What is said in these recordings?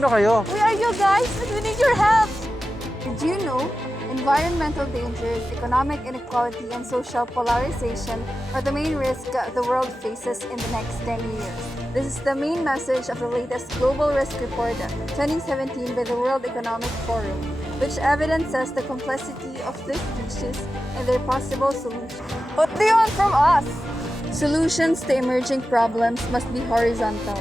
Sino kayo? We are you guys, and we need your help! Did you know environmental dangers, economic inequality, and social polarization are the main risks the world faces in the next 10 years? This is the main message of the latest Global Risk Report 2017 by the World Economic Forum, which evidences the complexity of these issues and their possible solutions. What do you want from us? Solutions to emerging problems must be horizontal,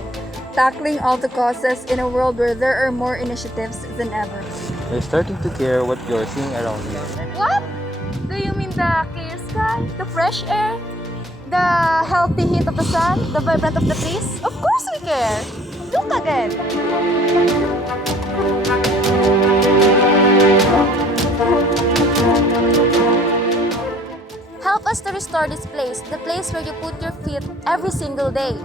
tackling all the causes in a world where there are more initiatives than ever. We're starting to care what you're seeing around you. What? Do you mean the clear sky, the fresh air, the healthy heat of the sun, the vibrant of the trees? Of course we care! Look again! Help us to restore this place, the place where you put your feet every single day.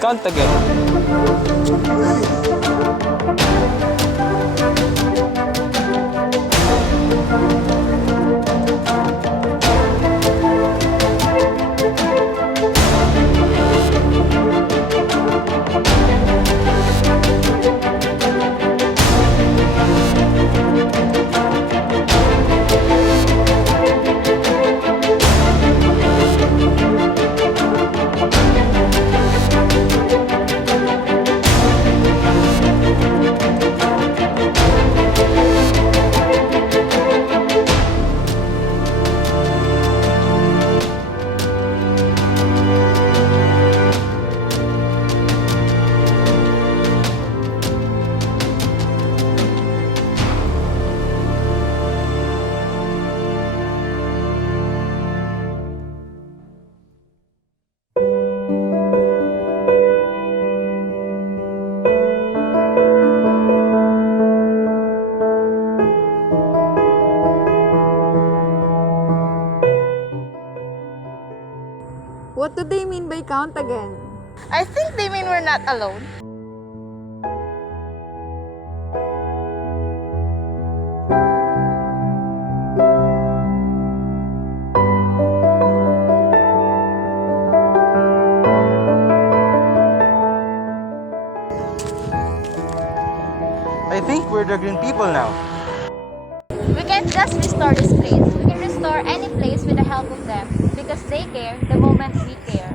Count again. What do they mean by count again? I think they mean we're not alone. I think we're the green people now. We can't just restore this place. We can restore any place with the help of them because they care the moment we care.